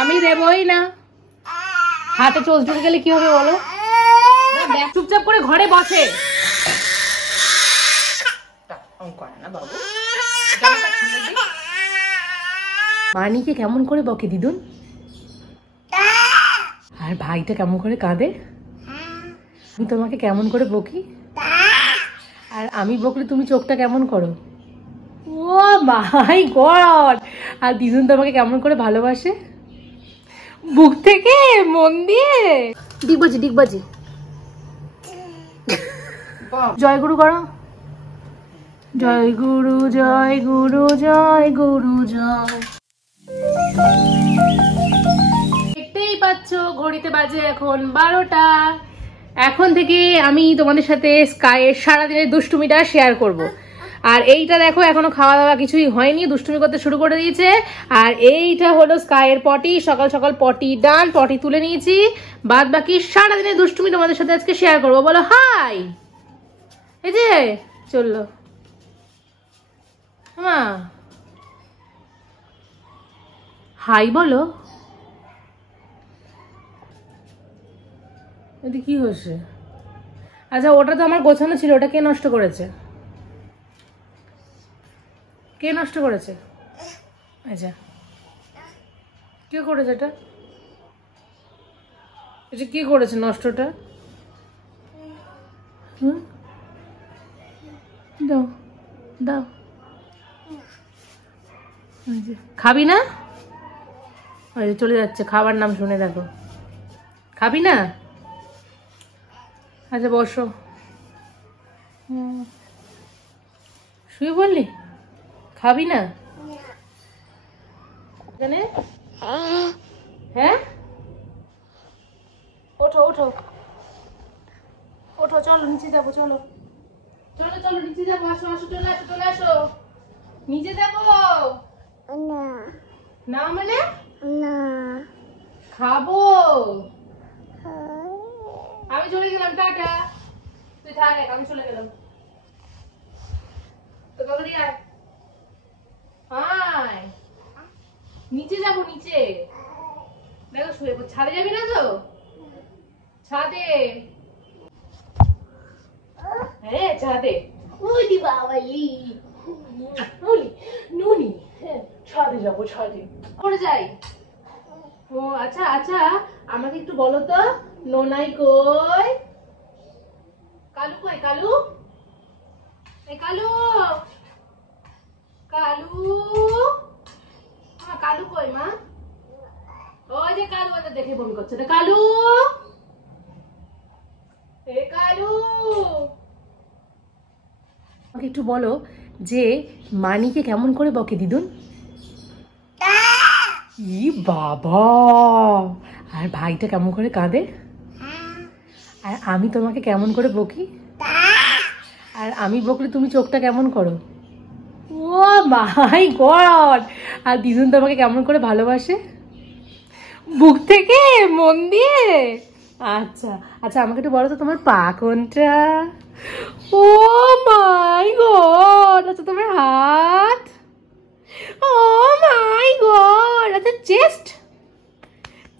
আমি দেবই না। হাতে চোখ ঢুকে গেলে কি হবে বলো? চুপচাপ করে ঘরে বসে। মানিকে কেমন করে বকে দিদুন, আর ভাইটা কেমন করে কাঁদে। আমি তোমাকে কেমন করে বকি, আর আমি বকলে তুমি চোখটা কেমন করো। ও মাই গড! আর দিদুন তোমাকে কেমন করে ভালোবাসে, বুক থেকে মন দিয়ে। ডিগবাজি ডিগবাজি। জয় গুরু করো। জয় গুরু জয় গুরু জয় গুরু জয়। দেখতেই পাচ্ছ ঘড়িতে বাজে এখন 12টা। এখন থেকে আমি তোমাদের সাথে স্কাইয়ের সারাদিনের দুষ্টুমিটা শেয়ার করব। আর এইটা দেখো এখনো খাওয়া দাওয়া কিছুই হয়নি, দুষ্টুমি করতে শুরু করে দিয়েছে। আর এইটা হলো স্কাইয়ের পটি, সকাল সকাল পটি ডান, পটি তুলে নিয়েছি। বাদ বাকি সারাদিনের দুষ্টুমি তোমাদের সাথে আজকে শেয়ার করবো। বলো হাই। এই যে চললো হাই বলো। এটা কি হচ্ছে? আচ্ছা ওটা তো আমার গোছানো ছিল, ওটা কে নষ্ট করেছে? কে নষ্ট করেছে? আচ্ছা কে করেছে এটা? এটা কি করেছে নষ্টটা? দাও দাও। খাবি না? চলে যাচ্ছে খাবার নাম শুনে, দেখো খাবি না? আচ্ছা বসো। শুয়ে বললি খাবি না? হ্যাঁ ওঠো ওঠো ওঠো, চলো নিচে যাবো, চলো চলো চলো নিচে যাবো, আসো আসো, চলে আসো চলে আসো, নিচে যাবো। না মানে না খাবো। আমি চলে গেলাম, টাটা। তুই থাক, আমি চলে গেলাম। তো তাড়াতাড়ি আয়। হাই নিচে যাবো, নিচে দেখো শুয়ে পড়। ছাদে যাবি না তো? ছাদে, হ্যাঁ ছাদে। ওলি বাবালি ওলি নুনি, ছাদে যাবো, ছাদে পড়ে যাই। ও আচ্ছা আচ্ছা, আমাকে একটু বলো তো নোনাই কই? কালু কই? কালু, এই কালু, কালু, কালু কই মা? ওই যে কালু ওদের দেখে বমি করছে। কালু, এ কালু, আমাকে একটু বলো যে মানিকে কেমন করে বকে দিদুন? ই বাবা! আর ভাইটা কেমন করে কাঁদে? আর আমি তোমাকে কেমন করে বকি, আর আমি বকলে তুমি চোখটা কেমন করো? ও মাই গড! আর দিদুন তোমাকে কেমন করে ভালোবাসে, বুক থেকে মন দিয়ে। আচ্ছা আচ্ছা, আমাকে একটু বলো তো তোমার পা কোনটা? Oh my god! আচ্ছা তোমার হাত? Oh my god! আচ্ছা চেস্ট?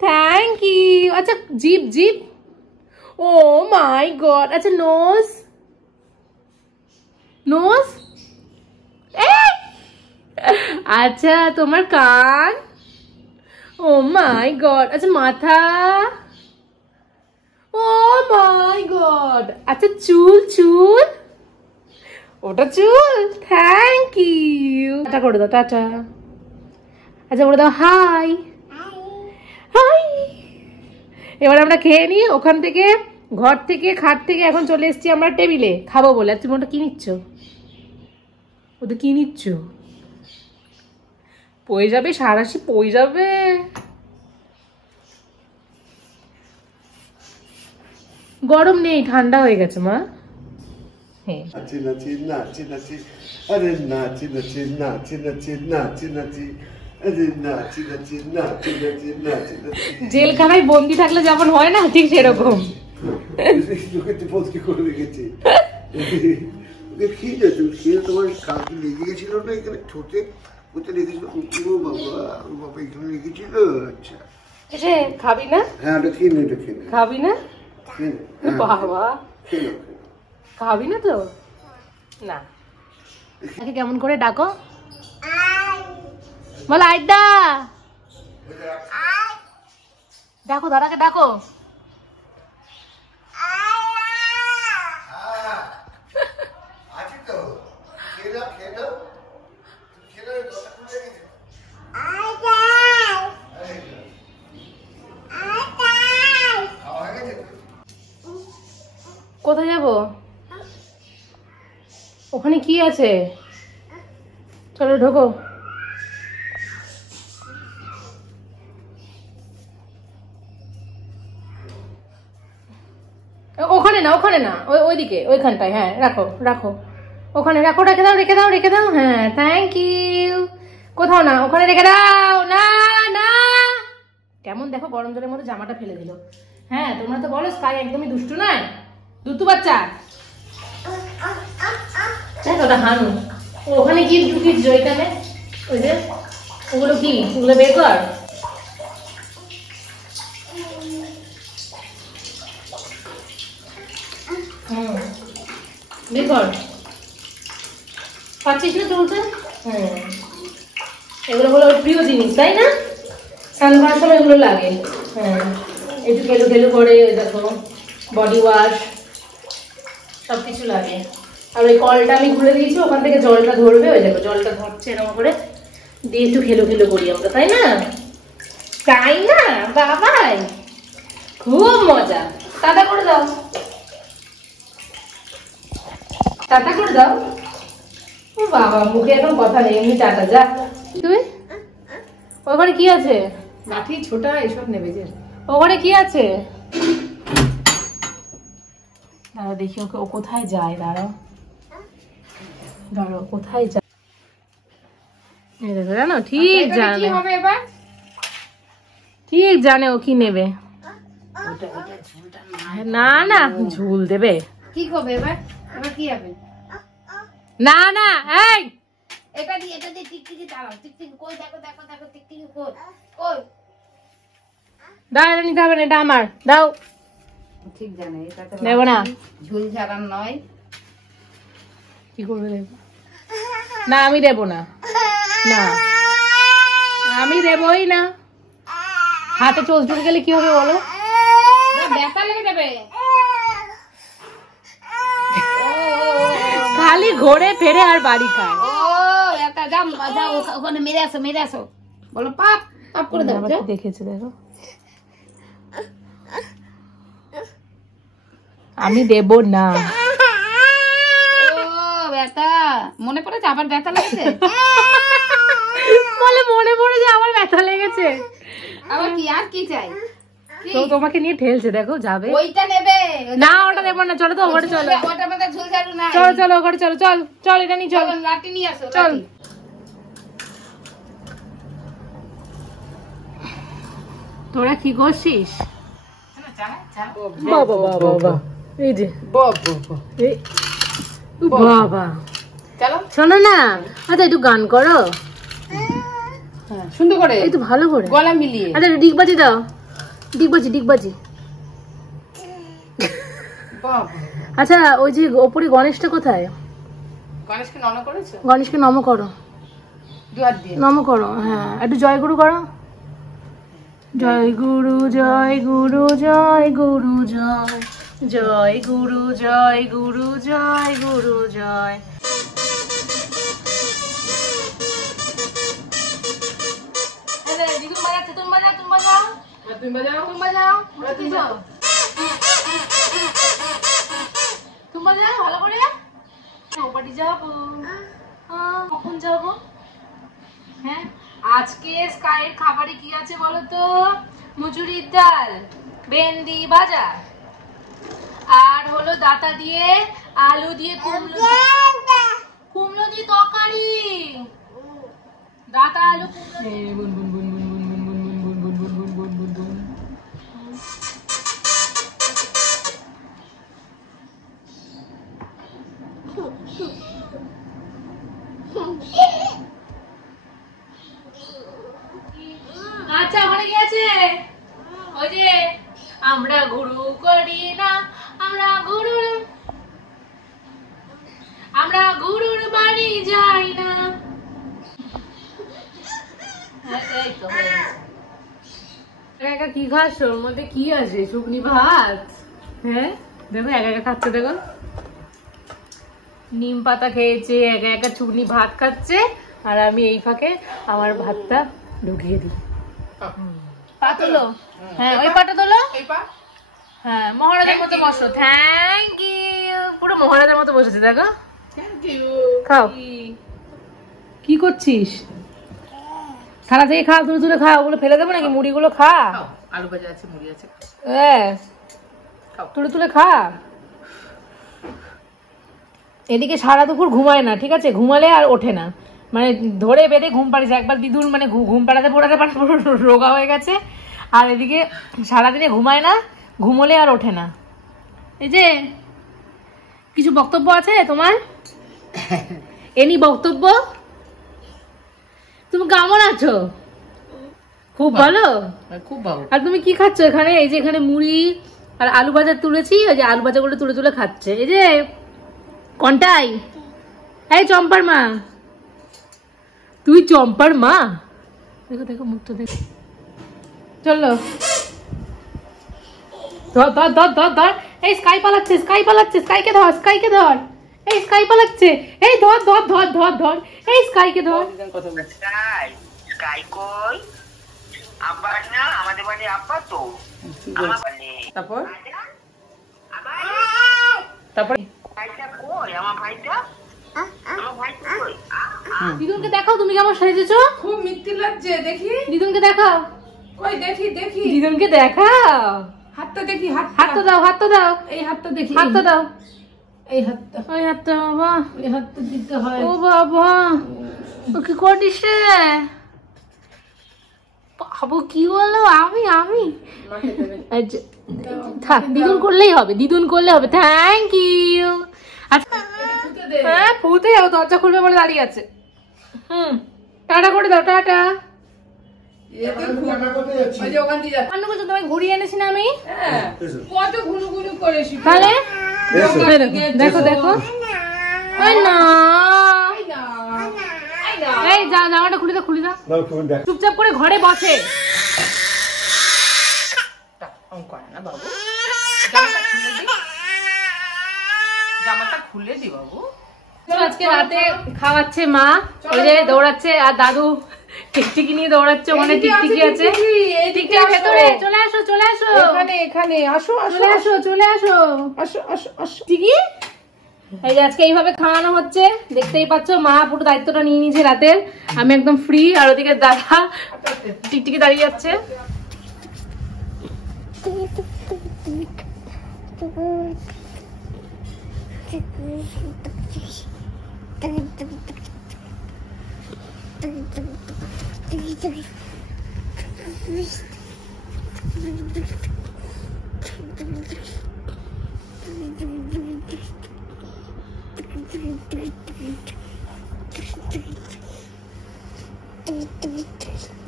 Thank you. আচ্ছা জিভ, জিভ? Oh my god! আচ্ছা নোজ, নোজ? আচ্ছা তোমার কান? Oh my god! আচ্ছা মাথা? Oh my god! আচ্ছা চুল, চুল? ওটা চুল? Thank you. টাটা করে দাও, টাটা। আচ্ছা বলে দাও হাই। হাই। এবার আমরা খেয়ে নিই। ওখান থেকে ঘর থেকে খাট থেকে এখন চলে এসেছি আমরা টেবিলে খাবো বলে। তুমি ওটা কি নিচ্ছ? ওটা কি নিচ্ছ? পড়ে যাবে, সারাশি পড়ে যাবে। গরম নেই, ঠান্ডা হয়ে গেছে মা। হ্যাঁ জেলখানায় বন্দি থাকলে যেমন হয় না, ঠিক সেরকম। তোমার কালকে লেগে গেছিল না এখানে ঠোঁটে, কোথায় লিখেছিল? ও বাবা, ও বাবা এখানে লিখেছিল। আচ্ছা এসে খাবি না? হ্যাঁ ওটা খেয়ে নে, ওটা খেয়ে নে। খাবি না? খেয়ে নে। বাবা খেয়ে নে। খাবি না তো? না। তাকে কেমন করে ডাকো? বলো আইডা। ডাকো, দাদাকে ডাকো। আছে তো, খেয়ে নাও, খেয়ে নাও। খেয়ে নাও, কথা খুলে গেছে। খাওয়া হয়ে গেছে? কোথায় যাবো? ওখানে কি আছে? চলো ঢোকো। ওখানে না, ওখানে না, ওইদিকে, ওইখানটায়। হ্যাঁ রাখো রাখো, ওখানে রাখো। রেখে দাও, রেখে দাও, রেখে দাও। হ্যাঁ থ্যাংক ইউ। কোথাও না, ওখানে রেখে দাও। না না, কেমন দেখো গরম জলের মধ্যে জামাটা ফেলে দিল। হ্যাঁ তোমরা তো বলো স্কাই একদমই দুষ্টু নয়, দুষ্টু বাচ্চা। দেখো ওটা হানু, ওখানে কি ঢুকিস এখানে? ওই যে ওগুলো কি, ওগুলো বের কর। বের কর। পাচ্ছিস না তুলতে? হ্যাঁ এগুলো হলো ওর প্রিয় জিনিস, তাই না? স্নান করার সময় এগুলো লাগে। হ্যাঁ একটু খেলু খেলু করে দেখো, বডি ওয়াশ সব কিছু লাগে। আর ওই কলটা আমি খুলে দিয়েছি, ওখান থেকে জলটা ধরবে। ওই দেখো জলটা ধরছে এরকম করে, দিয়ে একটু খেলু খেলু করি আমরা, তাই না? তাই না বাবাই? খুব মজা। টাটা করে দাও, টাটা করে দাও। ও বাবা মুখে এখন কথা নেই, এমনি টাটা। যা তুই। ওখানে কি আছে? লাঠি ছোটা এসব নেবে যে। ওখানে কি আছে? দাঁড়াও দেখি ওকে, ও কোথায় যায়। দাঁড়াও দাঁড়াও, কোথায় যায়? এই দেখো, জানো ঠিক জানে, ঠিক জানে ও কি নেবে। না না ঝুল দেবে। কি করবে এবার? এবার কি হবে? না না এই এটা দিয়ে টিকটিকি চালাও। টিকটিকি কই? দেখো দেখো দেখো, টিকটিকি কই? কই? দাও, এটা নিতে হবে না, এটা আমার। দাও। ঠিক জানে এটা তো দেবো না। ঝুল ঝাড়ান নয়। কি করবে? দেবো না, আমি দেবো না। না আমি দেবই না। হাতে চোখ ঢুকে গেলে কি হবে বলো? ব্যথা লেগে যাবে। খালি ঘোরে ফেরে আর বাড়ি খায়। ও ব্যথা, যাও যাও ওখানে মেরে আসো, মেরে আসো। বলো পাপ পাপ করে দাও। যাও। দেখেছে দেখো, আমি দেব না। ও ব্যথা মনে পড়েছে? আবার ব্যথা লেগেছে? বলে মনে পড়ে যে আমার ব্যথা লেগেছে। আবার কি? আর কি চাই? তো তোমাকে নিয়ে ঠেলছে, দেখো যাবে। ওইটা নেবে না ওটা দেবো না। চলো তো ওখানে চলো, ওটার মধ্যে ঝুল ঝাড়ু নাই। চলো চলো ওখানে চলো। চল চল, এটা নিয়ে চল। লাঠি নিয়ে আসো। চল। লাঠি। তোরা কি করছিস? বাবা বাবা বাবা, এই যে এই, বাবা চলো শোনো না, আচ্ছা একটু গান করো। সুন্দর করে, একটু ভালো করে গলা মিলিয়ে। আচ্ছা একটু ডিগবাজি দাও। ডিগবাজি ডিগবাজি। আচ্ছা ওই যে ওপরে গণেশটা কোথায়? গণেশকে নম করেছো? গণেশকে নম করো, দু হাত দিয়ে নম করো। হ্যাঁ একটু জয় গুরু করো। জয় গুরু জয় গুরু জয় গুরু জয়, জয় গুরু জয় গুরু জয় গুরু জয়। ভালো করে বাড়ি যাবো। কখন যাবো? হ্যাঁ আজকে স্কাইয়ের খাবারে কি আছে বলো তো? মুচুরির ডাল, ভেন্ডি ভাজা, আর হলো ডাঁটা দিয়ে আলু দিয়ে কুমড়ো দিয়ে তরকারি। ডাঁটা আলু কুমড়ো। ওই যে আমরা গুরু করি না, আমরা গুরুর বাড়ি যাই না। এই তো হয়ে গেছে। একা একা কি খাস? ওর মধ্যে কি আছে? শুকনি ভাত। হ্যাঁ দেখো একা একা খাচ্ছে, দেখো নিম পাতা খেয়েছে, একা একা শুকনি ভাত খাচ্ছে, আর আমি এই ফাঁকে আমার ভাতটা ঢুকিয়ে দিই। পা তোলো, হ্যাঁ ওই পাটা তোলো, হ্যাঁ মহারাজার মতো বসো। থ্যাংক ইউ, পুরো মহারাজার মতো বসেছে দেখো। খাও। কি করছিস? থালা থেকে খা, তুলে তুলে খা, ওগুলো ফেলে দেবো নাকি? মুড়িগুলো খা। আলু ভাজা আছে, মুড়ি আছে, তুলে তুলে খা। এদিকে সারা দুপুর ঘুমায় না, ঠিক আছে? ঘুমালে আর ওঠে না, মানে ধরে বেঁধে ঘুম পাড়িয়েছে। একবার দিদুন মানে ঘুম পাড়াতে রোগা হয়ে গেছে, আর এদিকে সারাদিনে ঘুমায় না, ঘুমোলে আর ওঠে না। এই যে কিছু বক্তব্য আছে তোমার? এনি বক্তব্য? তুমি কেমন আছো? খুব ভালো, খুব ভালো। আর তুমি কি খাচ্ছ এখানে? এই যে এখানে মুড়ি আর আলু ভাজা তুলেছি, ওই যে আলু ভাজাগুলো তুলে তুলে খাচ্ছে। এই যে কন্টাই, এই চম্পার মা, তুই চম্পার মা? দেখো দেখো মুখটা দেখো। চলো ধর ধর ধর ধর ধর। এই স্কাই পালাচ্ছে, স্কাই পালাচ্ছে, স্কাইকে ধর, স্কাইকে ধর। এই স্কাই পালাচ্ছে, এই ধর ধর ধর ধর ধর, এই স্কাইকে ধর। স্কাই কই? আব্বা না, আমাদের বাড়ি আব্বা তো। তারপর তারপর ভাইটা কই? আমার ভাইটা, আমার ভাইটা কই? দিদুনকে দেখাও তুমি কেমন সেজেছো। খুব মিথ্যে লাগছে, দেখি দিদুনকে দেখাও, কই দেখি দেখি, দিদুনকে দেখাও। হাতটা দেখি, হাতটা দাও, হাতটা দাও, এই হাতটা দেখি, হাতটা দাও, এই হাতটা, ওই হাতটা। বাবা এই হাতটা দিতে হয়। ও বাবা, ও কি করিস রে বাবু? কি বললো? আমি আচ্ছা, থাক, দিদুন করলেই হবে, দিদুন করলে হবে। Thank you. আচ্ছা হ্যাঁ ফুতে যাও, দরজা খুলবে বলে দাঁড়িয়ে আছে। টাটা করে দাও, টাটা। ওই যে ওখান দিয়ে যাচ্ছে। অন্য কিছু তোমায় ঘুরিয়ে এনেছি না আমি? হ্যাঁ, কত ঘুনু ঘুনু করেছি। তাহলে দেখো দেখো, ওই না, এই জামাটা খুলে দাও, খুলে দাও। চুপচাপ করে ঘরে বসে। করে না বাবু, জামাটা খুলে দি বাবু। আজকে রাতে খাওয়াচ্ছে মা, ওই যে দৌড়াচ্ছে, আর দাদু টিকটিকি নিয়ে দৌড়াচ্ছে। ওখানে টিকটিকি আছে, টিকটিকির ভেতরে। চলে আসো, চলে আসো, এখানে এখানে আসো, চলে আসো, চলে আসো, আসো আসো আসো। টিকি। এই যে আজকে এইভাবে খাওয়ানো হচ্ছে, দেখতেই পাচ্ছ। মা পুরো দায়িত্বটা নিয়ে নিয়েছে রাতের, আমি একদম ফ্রি। আর ওদিকে দাদা টিকটিকি দাঁড়িয়ে যাচ্ছে।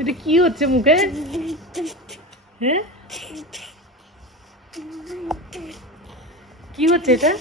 এটা কি হচ্ছে মুখে? হ্যাঁ কি হচ্ছে এটা?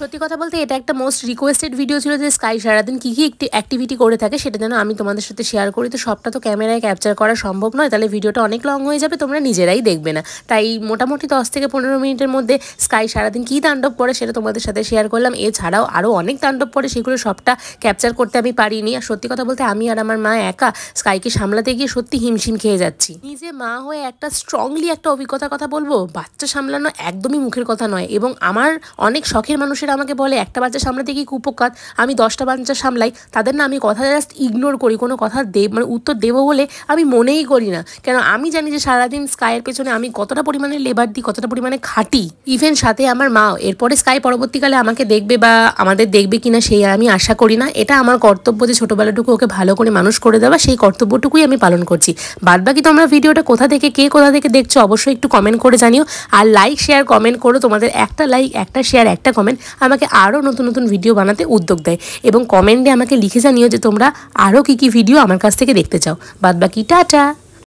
সত্যি কথা বলতে এটা একটা মোস্ট রিকোয়েস্টেড ভিডিও ছিল যে স্কাই সারাদিন কী কী একটি অ্যাক্টিভিটি করে থাকে সেটা যেন আমি তোমাদের সাথে শেয়ার করি। তো সবটা তো ক্যামেরায় ক্যাপচার করা সম্ভব নয়, তাহলে ভিডিওটা অনেক লং হয়ে যাবে, তোমরা নিজেরাই দেখবে না। তাই মোটামুটি 10 থেকে 15 মিনিটের মধ্যে স্কাই সারাদিন কী তাণ্ডব করে সেটা তোমাদের সাথে শেয়ার করলাম। এছাড়াও আরও অনেক তাণ্ডব পড়ে, সেগুলো সবটা ক্যাপচার করতে আমি পারিনি। আর সত্যি কথা বলতে আমি আর আমার মা একা স্কাইকে সামলাতে গিয়ে সত্যি হিমশিম খেয়ে যাচ্ছি। নিজে মা হয়ে একটা স্ট্রংলি একটা অভিজ্ঞতার কথা বলবো, বাচ্চা সামলানো একদমই মুখের কথা নয়। এবং আমার অনেক শখের মানুষেরা আমাকে বলে একটা বাচ্চা সামলাতে কি কুপকাত, আমি 10টা বাচ্চা সামলাই, তাদের না আমি কথা জাস্ট ইগনোর করি, কোনো কথা মানে উত্তর দেবো বলে আমি মনেই করি না। কেন আমি জানি যে সারাদিন স্কাইয়ের পেছনে আমি কতটা পরিমাণে লেবার দিই, কতটা পরিমাণে খাটি। ইভেন সাথে আমার মাও। এরপরে স্কাই পরবর্তীকালে আমাকে দেখবে বা আমাদের দেখবে কিনা সেই আমি আশা করি না। এটা আমার কর্তব্য যে ছোটোবেলাটুকু ওকে ভালো করে মানুষ করে দেওয়া, সেই কর্তব্যটুকুই আমি পালন করছি। বাদবাকি তোমরা ভিডিওটা কোথা থেকে কে কোথা থেকে দেখছো অবশ্যই একটু কমেন্ট করে জানিও। আর লাইক শেয়ার কমেন্ট করো, তোমাদের একটা লাইক একটা শেয়ার একটা কমেন্ট আমাকে আরও নতুন নতুন ভিডিও বানাতে উদ্যোগ দেয় এবং কমেন্টে আমাকে লিখে জানিও যে তোমরা আরও কী কী ভিডিও আমার কাছ থেকে দেখতে চাও। বাদবাকি টাটা।